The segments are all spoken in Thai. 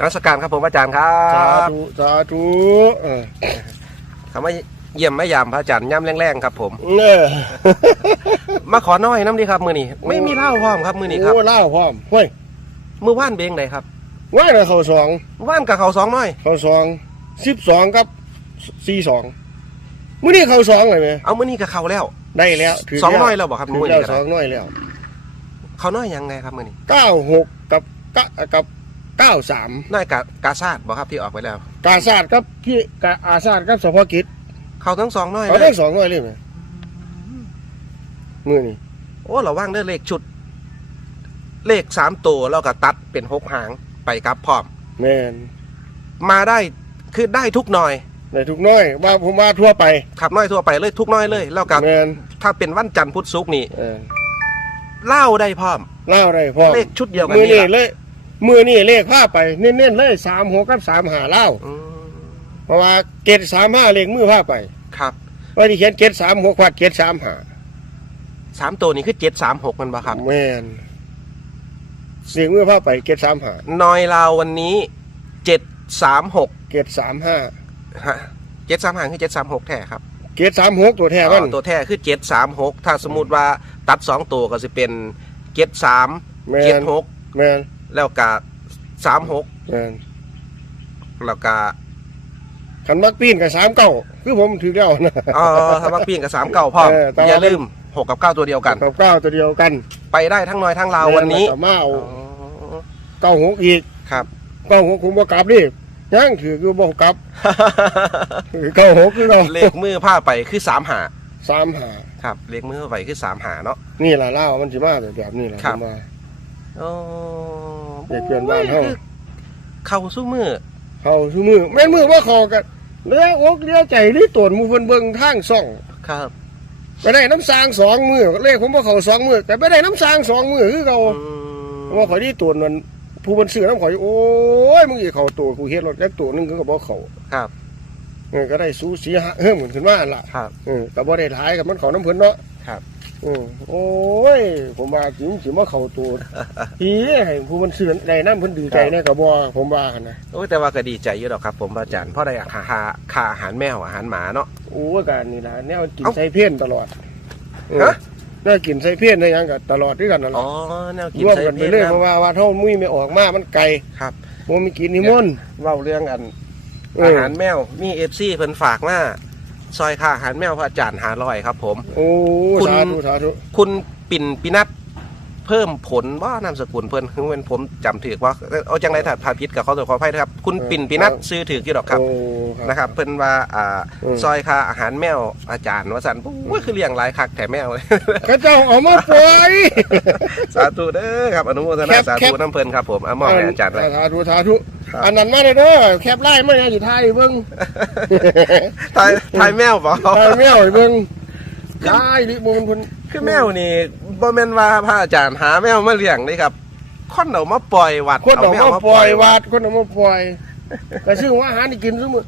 นักสการครับผมอาจารย์ครัสาบธุสาธุเออคำว่าเยี่ยมไม่ยามพระอาจารย์ย่ำแรงๆครับผมเนี่ยมาขอน้อยน้ำดีครับมือนี้ไม่มีเหล้าพร้อมครับมือนี้ครับโอ้เล่าพร้อมเฮ้ยมือว่านเบงไหนครับว่าเลยเขาสองว่านกับเขาสองน้อย เขาสองสิบสองกับสี่สองมื้อนี้เขาสองเลยไหมเอามือนี้กับเขาแล้วได้แล้วถืสองน้อยแล้วบอกครับถือมือแล้วนี้ก็สได้องน้อยแล้วเขาน้อยยังไงครับมือนี้เก้าหกกับกะกับ เก้าสามน้อยกับกาซาดบอกครับที่ออกไปแล้ว กาซาดกับพี่กาอาซาดกับสพกิจเขาทั้งสองน้อยเขาเลได้ยสองน้อยเลยไหมมือนี้โอ้เราว่างเด้อเลขชุด เลขสามตัวแล้วก็ตัดเป็นหกหางไปครับพร้อม แมนมาได้คือได้ทุกหน่อยในทุกน้อยว่าผมว่าทั่วไปขับน้อยทั่วไปเลยทุกน้อยเลยแล้วกับแมนถ้าเป็นวันจันทร์พุธศุกร์นี่เออเล่าได้พร้อม เล่าได้พร้อมเลขชุดเดียวกันมือนี่นี่ล่ะเลย มือนี่เลขผ้าไปเน้นๆเลยสามหกกับสามหาเล่าอืมเพราะว่าเกตสามห้าเลขมือผ้าไปครับว่าที่เขียนเกตสามหกพัดเกตสามหาสามตัวนี้คือเจ็ดสามหกมันบ่ครับ แมนเสียงมือผ้าไปเกตสามหานอยลาววันนี้เจ็ดสามหกเกตสามห้าฮะเจ็ดสามหางคือเจ็ดสามหกแท้ครับเกตสามหกตัวแท้มันอ๋อตัวแท้คือเจ็ดสามหกถ้าสมมติว่าตัดสองตัวก็จะเป็นเจ็ดสามแมเจ็ดนหกแมน แล้วก็สามหกแมนแล้วก็ขันมักปีนกับสามเก้าคือผมถือแล้วนะอ๋อถ้ามักปีนกับสามเก้าพ่อมเออแต่ว่า อย่าลืมหกกับเก้าตัวเดียวกัน กับเก้าตัวเดียวกันไปได้ทั้งน้อยทั้งลาววันนี้แม่มาเอาอ๋อเก้าหกอีกครับ เก้าหกผมบ่กลับดิยังถือคือบ่กลับถือเก้าหกคือเราเลขมือผ้าไปคือสามหาสามหาครับ เลขมือผ้าไปคือสามหาเนาะ นี่แหละเล่ามันสิมาแบบนี้แหละครับ ผมว่า โอ้ เด็กเพื่อนบ้านเฮาเข้าสู้มือเขาซุมือแม่นมือว่าเขากันเลี้ยอกเลี้ยใจนี่ตวนหมูเพิ่นเบิ่งทางซ่องครับไปได้น้ำสางสองมือเลขผมว่าเขาสองมือแต่ไปได้น้ำสางสองมือคือเขาอืมว่าข่อยที่ตวนมันผู้บันซื้อน้ำข่อยโอ้ยมึงอีเขาตัวกูเฮ็ดรถแค่ตัวหนึงก็บ่เขาครับเออก็ได้สูสีหะเฮิ่มขึ้นมาหั่นล่ะครับเออแต่บ่ได้หลายกับมันเขาน้ำเพิ่นเนาะครับเออโอ้ย ผมว่าจริงสิมาเข้าตัวพี่ให้ผู้บันซื้อได้น้ำเพิ่นดีใจแน่ก็บ่ผมว่าหั่นนะโอ้ยแต่ว่าก็ดีใจอยู่ดอกครับ ผมอาจารย์เพราะได้ค่าค่าค่าอาหารแมวอาหารหมาเนาะ โอ้ยการนี่ล่ะแนวกินเอ้าใส่เพี้ยนตลอดเออฮะ แนวกินใส่เพี้ยนได้หยังก็ตลอดด้วยกันนั่นอ๋ล่ะอแนวกินร่วมใส่กันไปเพชรเรื่อยนะ เพราะว่าว่าเท่ามุ้ยไม่ออกมามันไกลครับ ผมมีกินนิมนต์เล่าเรื่องอันเออาอหารแมวมีเอฟซีเพิ่นฝากมา ซอยค่าอาหารแมวพระอาจารย์หาลอยครับ ผม โอ้คุณ สาธุสาธุคุณปิ่นปินัทเพิ่มผลว่านามสกุลเพิ่นคือเป็นผมจำถือว่าเอาจังไรถ้าพาพิษกับเขาตัวขออภัยนะครับ คุณปิ่นปินัทซื้อถือกี่ดอกครับ โอ้นะครับเพิ่นว่าอ่าอืม ซอยค่าอาหารแมวอาจารย์ว่าสันว่าคือเลี้ยงหลายคักแต่แมวเลย ข้าเจ้าเอามาปล่อย สาธุเด้อครับอนุโมทแคนาปสาแคธุป น้ำเพิ่นครับผมอมอบให้อาจารย์ไว้ สาธุสาธุ อันนั้นมาเลยเด้อแคปไล่มาอย่าสิทายเบิ่งทายทายแมวบ่ทายแมวให้เบิ่งได้ลิบ่มันเพิ่นคือแมวนี่บ่แม่นว่าพระอาจารย์หาแมวมาเลี้ยงนี่ครับคนเอามาปล่อยวัดคนเอาแมมาปล่อยวาดคนเอามาปล่อยก็ซื้อว่าอาหารที่กินซุมื้อ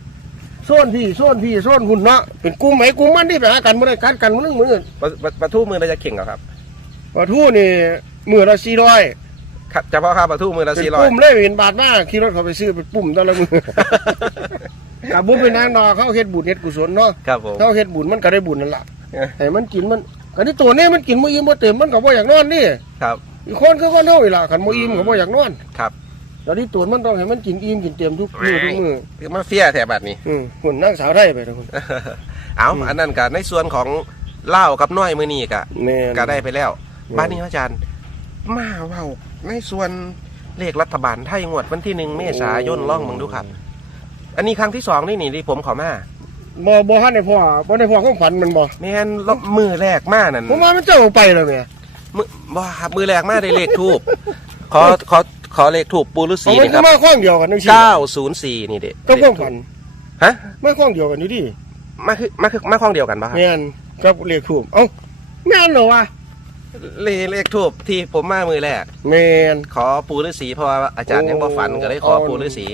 โซนพี่โซนพี่โซนหุ่นเนาะเป็นกลุ่มไหมกลุ่มมันที่ไปหากันบ่ได้กัดกันมื้อนึงมื้อนึงปะปะปลาทูมือเราจะเข่งเหรอครับปลาทูนี่มื้อละ400ครับ เฉพาะค่าปลาทูมือละเป็นสี่ร้อย ปุ่มเลยเห็นบาทมากขี่รถเขาไปซื้อเป็นปุ่มแต่ละมือ กับบุญเป็นนางดอกเขาเฮ็ดบุญเฮ็ดกุศลเนาะครับผม เขาเฮ็ดบุญมันก็ได้บุญนั่นล่ะเอ้ยให้มันกินมันก็นี่ตัวนี้มันกินมื้ออิ่มบ่เต็มมันก็บ่อยากนอนนี่ครับ อีกคนคือคนเฮาอีหล่ะคันบ่อิ่มก็บ่อยากนอนครับตอนนี้ตัวมันต้องให้มันกินอิ่มกินเต็มทุกมื้อทุกมื้อคือมาเฟียแถบบัดนี้ อืมหุ่นนางสาวไทยไปทุกคน เอาอืม อันนั้นก็ในส่วนของเหล้ากับน้อยมือนี้ก็แม่น ก็ได้ไปแล้วอืมบ้านนี้อาจารย์ มาเว้า ในส่วนเลขรัฐบาลไทยงวดวันที่หนึ่งเมษายนล่องมึงดูครับ อันนี้ครั้งที่สองนี่นี่ที่ผมเขอมาบ่บ่ทันได้พ่อบ่ได้พ่อความฝันมันบ่แม่นลบมือแรกมานั่นผมว่ามันเจ้าไปแล้วแม่มือบ่ครับมือแรกมาได้เลขทูบขอขอขอเลขทูบปูฤาเพราะษีมันนี่คก็รับมาข้องเดียวกันจังซี่เก้าศูนย์สี่นี่เด็ก็ความฝันฮะมาข้องเดียวกันอยู่ดิมาคือมาคือมาคล้องเดียวกันปะครับ แม่นกับเลขทูบเอ้าแม่นเหรอวะ เลเลขทูบที่ผมมามือแรกแม่นขอปูฤาษีเพราะว่าอาจารย์ยังบ่ฝันก็เลยขอปูฤาษี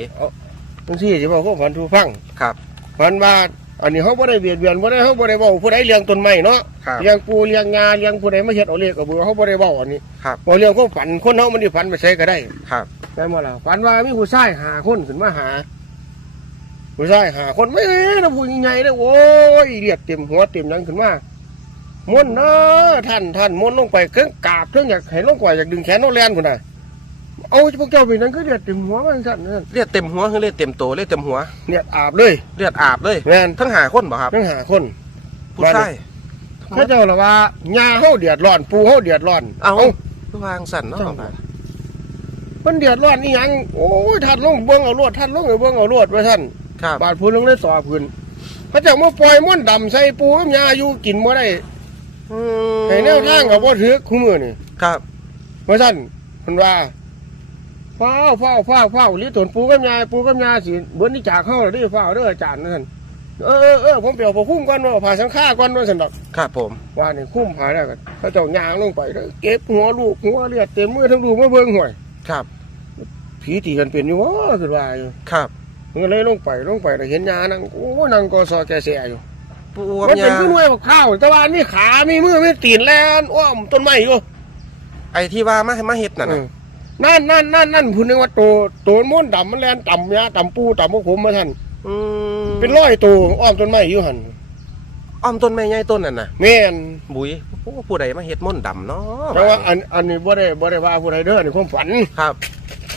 จังซี่สิบอกเขาฝันทูฟังครับฝันว่าอันนี้เขาบ่ได้เบียดเบียนบ่ได้เขาบ่ได้เว้าผู้ใดเลี้ยงต้นไม้เนาะครับเลี้ยงปูเลี้ยงงาเลี้ยงผู้ใดมาเฮ็ดเอาเลขเอาเบือเขาบ่ได้เว้าอันนี้ครับบ่เรื่องความฝันคนเฮามันสิฝันไปใช้ก็ได้ครับแม่นบ่ล่ะฝันว่ามีผู้ชายหาคนขึ้นมาหาผู้ชายหาคนไม่เอ้นะผู้ใหญ่ๆเด้อโอ้ยเลียดเต็มหัวเต็มหยังขึ้นมา ม้วนเนาะท่านท่านม้วนลงไปเครื่องกราบเครื่องอยากให้ลงกว่าอยากดึงแขนน้องแลนพุ่นน่ะเอาพวกเจ้าไปนั่นก็เลียดเต็มหัวมันสั่นนั่นเลือดเต็มหัวคือเลือดเต็มโตเลือดเต็มหัวเนี่ยอาบเลยเลือดอาบเลยแม่นทั้งหาคนบ่ครับทั้งหาคนผู้ชายเขาเจ้าละว่าหญ้าเฮาเดือดร้อนปูเฮาเดือดร้อนเอาวางสั่นเนาะเจ้ามันเดือดร้อนนี่หยังโอ้ยท่านลงเบิ่งเอารวดท่านลงเอาเบิ่งเอารวดไว้ท่านครับบาดพื้นลงเลยต่อพื้นเขาเจ้ามาปล่อยม่อนต์ดำใส่ปูกับหญ้าอยู่กินบ่ได้อืม ให้แนวทางก็บ่ถือคู่มือนี่ครับว่าท่านเพิ่นว่าเฝ้าวฝ้าวฝ้าวฝ้าวลิตนปูกับหญ้าปูกับหญ้าสิเบิ่นนี่จากเฮาแล้วเด้ฝ้าวเด้ออาจารย์นั่นเออเออเออผมไปเอาผ้าคลุ้มก่อนว่าผ้าสังฆาก่อนว่าซั่นดอกครับผมว่านี่คุ้มผาได้กันเขาเจ้าย่างลงไปเลยเก็บหัวลูกหัวเลือดเต็มมือทั้งดูกมาเบิ่งห่วยครับ ผีตีกันเป็นอยู่วะคือว่าอยู่ครับมันก็เลยลงไปลงไปแล้วเห็นยานั่งโอ้นางกอซอแกเสียอยู่ ปูมันยาเป็นขึ้นวยกับข้าวแต่ว่านี่ขา มีมือ มีตีนแลนอ้อมต้นไม้อยู่ไอ้ที่ว่ามามาเฮ็ดน่ะเอนะอนั่นนั่นนั่นนั่นพูดนึงว่าโตโตม้วนดำมันแลนต่ำยาต่ำปูต่ำพวกผมมาท่านอืมเป็นร้อยตัวอ้อมต้นไม้อยู่หันอ้อมต้นไม้ใหญ่ต้นนั่นน่ะ แม่นบุยโอ้ผู้ใดมาเฮ็ดม่นต์ดำเนาะแต่ว่าอันอันนี้บ่ได้บ่ได้ว่าผู้ใดเด้อนี่ความฝัน ครับ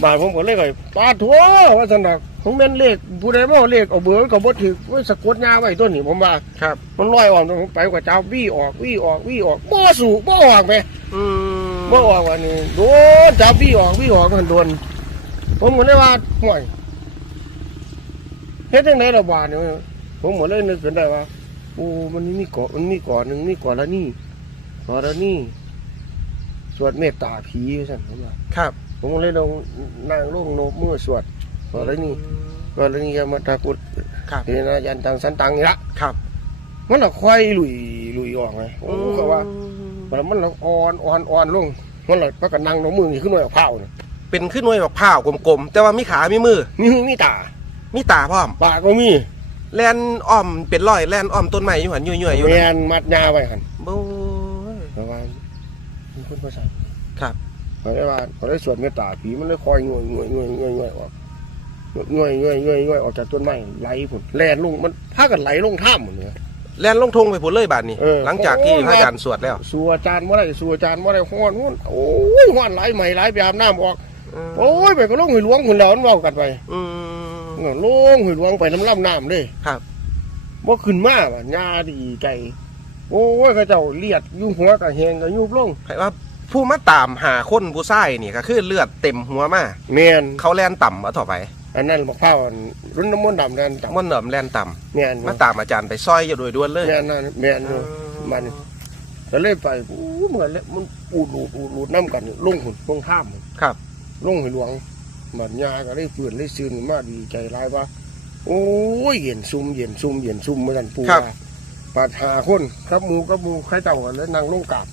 บาดผมก็เลยก็ปาทัวว่าสนัก ผมแม่นเลขผู้ใดบ่เอาเลขเอาเบอร์ก็บ่ถือไว้สะกดยาไว้ตัวนี้ผมว่า ครับมันลอยออกผมไปกว่าเจ้าวี่ออกวี่ออกวี่ออกบ่สู่บ่ออกไปอืมบ่ออกวันนี้โดนจับวี่ออกวี่ออกมันโดน ผมก็เลยว่าห่วยเฮ็ดจังได๋ล่ะบาดนี่ผมก็เลยนึกขึ้นได้ว่าโอ้มันมีเกาะมันมีเกาะหนึงมีเกาะละนี่เกาะละนี่สวดเมตตาผีว่าซั่นผมว่าครับ ผมก็เลยลงนั่งลงโนบมือสวดเกาะละนี่เกาะละนี่ยามาตาพุทธครับเทนายันตังสันตังนี่ละครับ มันละควายลุยลุยออกไงโอ้ก็ว่ามันมันละอ่อนอ่อนอ่อนลงมันละพักกันนั่งหนมือนี่ขึ้นหน่อยกับเผาเนี่ยเป็นขึ้นหน่วยแบบผ้าวกลมๆแต่ว่ามีขา มีมือ มีหูมีตา มีตาพร้อมปากก็มีแลนอ้อมเป็นร้อยแลนอ้อมต้นไม้อยู่หันยุ่ยๆอยู่แมนะนมัดยาไว้หันโอ้ยระวังมีคนประสานครับเขาได้ว่าเขาได้สวดเมตตาผีมันเลยคอยงวยงวยงวยงวยงวยออก งวยงวยงวยงวยออกจากต้นไม้ไหลผุนแล่นลงมันพากันไหลลงถ้ำหมดเลย แลนลงทงไปผลเลยบาดนี้ เออหลังจากที่พระอาจารย์สวดแล้วสัวจานว่าไรสัวจานว่าไรห้อนห้อนโอ้ยห้อนไหลใหม่ไหลไปอาบน้ำออกโอ้ยไปก็ลงหุยหลวงหุ่นเราเว้ากันไปอืม ลงหุยหลวงไปน้ำล่ำน้ำเลยครับบ่ขึ้นมาว่ะญาดีใจโอ้ยเขาเจ้าเลียดอยู่หัวกับแหงกับยุบลงใครว่าผู้มาตามหาคนผู้ชายนี่ก็คือเลือดเต็มหัวมาแม่นเขาแลนต่ำเอาต่อไป อันนั้นบอกเผาอันรุ่นน้ำมนต์ดำนั่นดำมันเหนิมแลนต่แม่นำมาตามอาจารย์ไปซอยอยู่โดยด่วนเลยแม่นนั่นแม่นอยู่มัน ก็เลยไปโอ้เหมือนเลยมันอูดอูดอูดอูดน้ำกันลงหุ่นลงท่ามครับ ลงให้หลวงมันยาก็ได้ฟื้นได้ซื่นมาดีใจร้ายว่า โอ้ยเย็นซุ่มเย็นซุ่มเย็นซุ่มเหมือนกันปูครับ ว่าปาดหาคนครับหมูกับหมูใครเจ้ากันแล้วนั่งลงกราบ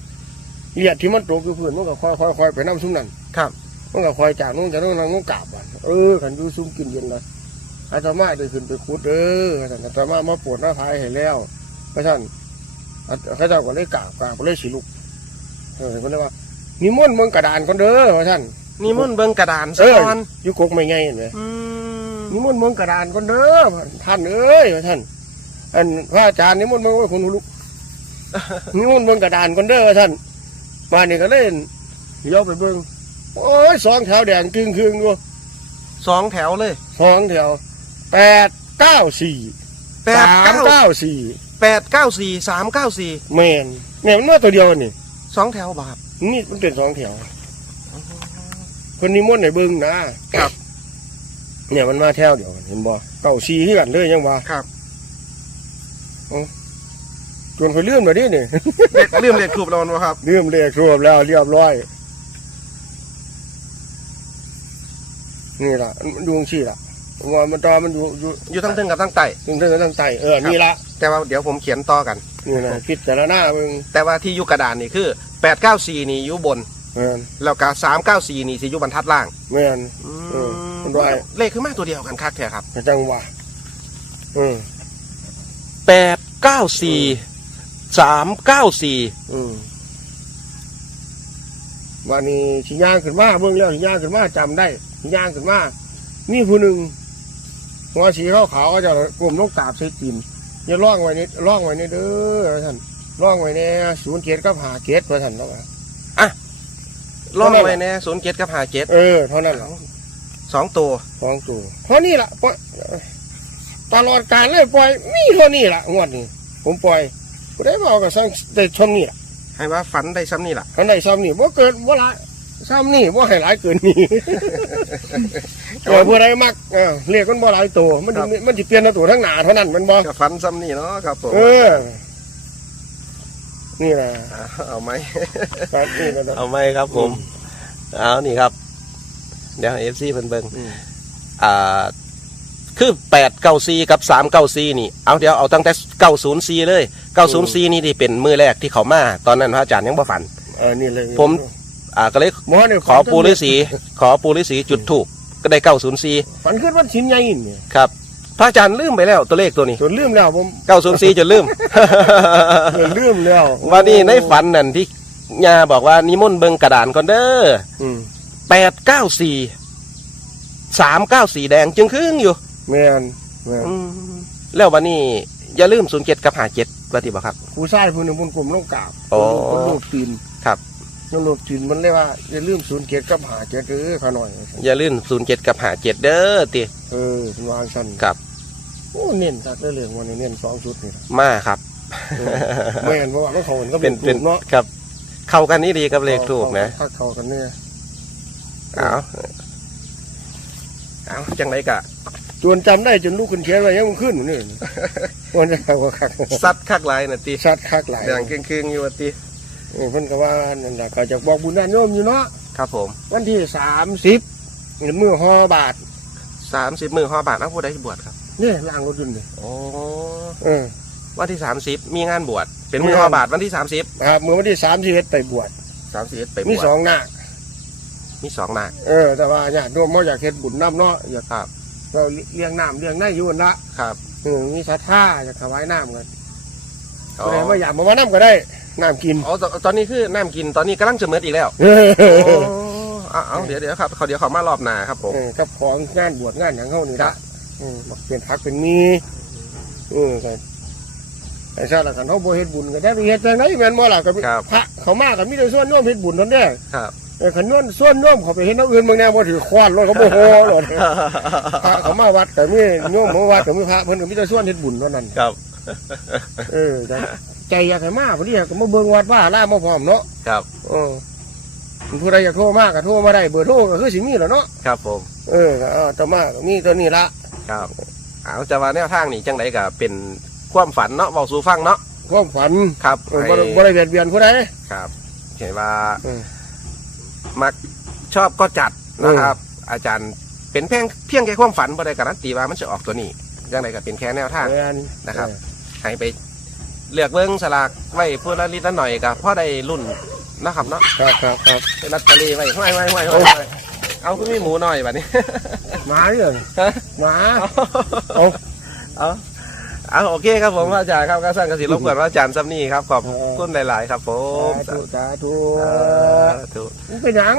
เลียดที่มันตกอยู่พื้นมันก็ค่อยค่อยค่อยไปน้ำซุ่มนั่นครับ มันก็คอยจากนู้นจากนู้นนั่งนู้นกราบอะเออขันอยูซุ่มกินเย็นเลยอาตมาได้ขึ้นไปคุดเอออาตมามาปวดหน้าพายให้แล้วพระท่านอาข้าเจ้าก็เลยกราบกราบก็เลยสีลุกเออเพิ่นเลยว่านิมนต์เมืองกระดานก่อนเด้อพระท่านนี่มุ่นต์เบิ่งกระดานเอซะอก่อนอยู่กกไม่ไงเห็นไหมอืมนิมนต์เมืองกระดานก่อนเด้อท่านเอ้ยพระท่าน อันพระอาจารย์นิมนต์เมืองว่าคนลุกนิมนต์เมืองกระดานก่อนเด้อพระท่าน มานี่ก็เล่นเลี้ยวไปเบิ่ง โอ้ยสองแถวแดงครึ่งครึ่งๆอยู่สองแถวเลยสองแถวแปดเก้าสี่แปดสามเก้าเก้าสี่แปดเก้าสี่สามเก้าสี่แมนเนี่ยมันมาตัวเดียวนี่สองแถวบาทนี่มันเป็นสองแถวคนนิมนต์ในเบิ้งนะครับ เนี่ยมันมาแถวเดียวกันเห็นบ่เก้าสี่ที่กันเลยยังว่าครับจนเขาเลื่อมเลยดิเนี่ยเด็กเรื่องเด็กถูกเราเนาะครับเลื่อมเลขรวมแล้วเรียบร้อย นี่ล่ะมันดวงชี้ล่ะว่ามันตอมันอยู่อยู่อยู่ทั้งเทิงกับทั้งไตถึงเท่าทั้งไตเออนี่ละแต่ว่าเดี๋ยวผมเขียนต่อกัน นี่นะพิจารณาเบิ่งแต่ว่าที่อยุกระดานนี่คือแปดเก้าสี่นี่อยู่บน แม่นแล้วก็สามเก้าสี่นี่สิอยู่บรรทัดล่างแม่นเออมันว่า เลขคือมาตัวเดียวกันคักแท้ครับ กระจังหว่าเออแปดเก้าสี่สามเก้าสี่อืมวันนี้ชิย่างขึ้นมาเบิ่งแล้วชิย่างขึ้นมาจำได้ ย่างขึ้นมามีผู้หนึ่งหัวสีขาวขาวๆก็จะกลุ่มลูกกาบใส่ตีนอย่าล่องไว้นี่ล่องไว้นี่เด้อท่านล่องไว้เนี่ยศูนย์เกตกับหาเกตว่าท่านเนาะล่องไว้แน่ศูนย์เจ็ดกับหาเจ็ดเออเท่านั้นแหละสองตัวสองตัวเพราะนี่แหละปล่อยตลอดการเลยปล่อยมีเท่านี้แหละงวดนี้ผมปล่อยกูได้บอกกับสั่งได้ชมนี่แหละให้ว่าฝันได้ซ้ำนี่ล่ะอันไหนซ้ำนี่ว่าเกินว่าหลาย ซ้ำนี่ว่าให้หลายเกินนี่เออผู้ใดมักเออเรียกมันบ่หลายตัว มันสิมันสิเปลี่ยนเอาตัวทั้งหน้าเท่านั้นมันบ่กับฝันซ้ำนี่เนาะครับผมเออ นี่นะาเอาไหมแบบนี้นะเอาไหมครับผม เอานี่ครับ เดี๋ยวเอฟซีเพิ่นเบิ่งอืมอ่าคือแปดเก้าซีกับสามเก้าซีนี่ เอาเดี๋ยวเอาตั้งแต่เก้าศูนย์ซีเลยเก้าศูนย์ซีนี่ที่เป็นมือแรกที่เขามา ตอนนั้นพระอาจารย์ยังบ่ฝัน เออนี่เลยผม อ่าก็เลยหมอเนี่ยขอปูฤาษีขอปูฤาษีจุดถูกก็ได้เก้าศูนย์ซีฝันขึ้นวันชิ้นใหญ่นี่ครับพระอาจารย์ลืมไปแล้วตัวเลขตัวนี้จนลืมแล้วผมเก้าศูนย์ซีจนลืมจนลืมแล้ววันนี้ในฝันนั่นที่ยาบอกว่านิมนต์เบิงกระดานก่อนเด้ออืมแปดเก้าสี่สามเก้าสี่แดงจึงครึ่งอยู่แม่นแม่นอืมแล้ววันนี้อย่าลืมศูนย์เจ็ดกับหาเจ็ดว่าที่บอกครับผู้ชายผู้หนึ่งคนกลุ่มต้องกราบอ๋อคนลูกตีน ครับคนลูกตีนมันเลยว่าอย่าลืมศูนย์เกียรติกับหาเกียรติเออขาหน่อยอย่าลืมศูนย์เจ็ดกับหาเจ็ดเด้อติเออเป็นวางสั้นครับ โอ้เน้นสักเรื่องวันนี้เน้นสองชุดนี่นะมาครับ เออแม่นเพราะว่ามันเขาก็เป็เป็นนเป็นเนาะครับ เข้ากันนี่ดีกับเลขถูกนะถ้าเข้ากันเนี่ยเอาเอาจังไรกะจนจำได้จนลูกขึ้นเขียนไว้ยังมันขึ้นอยู่นี่ วันจะเข้าว่าคักซัดคักหลายน่ะติชัดคักหลาย แดงครึ่งๆอยู่ว่าติ เออเพิ่นก็ว่านั่นแหละก็จะบอกบุญญาติโยมอยู่เนาะครับผมวันที่สามสิบมือห่อบาทสามสิบมือหอบาทเอาผู้ใดบวชครับเนี่ยล่างรถยนต์นี่โอ้เออวันที่สามสิบมีงานบวชเป็นมือหอบาทวันที่สามสิบครับเมื่อวันที่สามสิบเอ็ดไปบวชสามสิบเอ็ดไปบมีวชสองหน้าคมีสองนาคเออ แต่ว่าญาติโยมเขาอยากเฮ็ดบุญน้ำเนาะอยากครับเราเลี้ยงน้ำเลี้ยงได้อยู่นั่นละครับเออมีศรัทธาอยากถวายน้ำกันอ๋อแสดงว่าอยากมาว่าน้ำก็ได้ น้ำกิน อ๋อตตอนนี้คือน้ำกินตอนนี้กำลังจะเมิดอีกแล้วเออโอ้เอาเอาเดี๋ยวเดี๋ยวครับเขาเดี๋ยวเขามารอบหนาครับผมเออกับของงานบวชงานอย่างเขานี่ละเออบอกเป็นพักเป็นมีเออก็ไอ้ซาละกันเขาบ่เฮ็ดบุญก็ได้ไปเฮ็ดจังไดแม่นบ่ล่ะก็มีครับ พระเขามาก็มีแต่ส่วนโยมเฮ็ดบุญนั่นเด้อครับ เออขันโยมส่วนโยมเขาไปเฮ็ดแนวอื่นบางแนวบ่ถือควานรถเขาบ่โหรถ พระเขามาวัดก็มีโยมมาวัดก็มีพระเพิ่นก็มีแต่ส่วนเฮ็ดบุญเท่านั้น ครับ เออใจ ใจอยากให้มาพอดีก็มาเบิ่งวัดว่าล่ามาพร้อมเนาะครับเออผู้ใดอยากโทรมาก็โทรมาได้เบอร์โทรก็คือสิมีแหล้วเนาะครับผมเออก็เอาแต่มาก็มีตัวนี้ละครับเอาจะว่าแนวทางนี่จังไดก็เป็นความฝันเนาะบอกสู่ฟังเนาะความฝันครับเออให้บ่ได้บ่ได้เบียดเบียนผู้ใดครับเห็นว่าเออ มักชอบก็จัดนะครับ อาจารย์เป็นเพียงเพียงแค่ความฝันบ่ได้การันตีว่ามันจะออกตัวนี้จังไดก็เป็นแค่แนวทางแม่นนะครับ ให้ไป เลือกเบิ้งสลากไว้พูดละนิดละหน่อยกับพ่อได้รุ่นนะครับเนาะครับครับครับเป็นลอตเตอรี่ไว้ห้อยไว้ห้อยห้อยห้อยเอาคุณมีหมูหน่อยแบบนี้ หมาเด้อฮะหมาเอาเอาเอาโอเคครับผมพระอาจารย์ครับก็สร้างกสิรบกวนพระอาจารย์ซัมนี่ครับขอบคุณหลาย ๆ ครับผมสาธุสาธุสาธุมันเป็นหยัง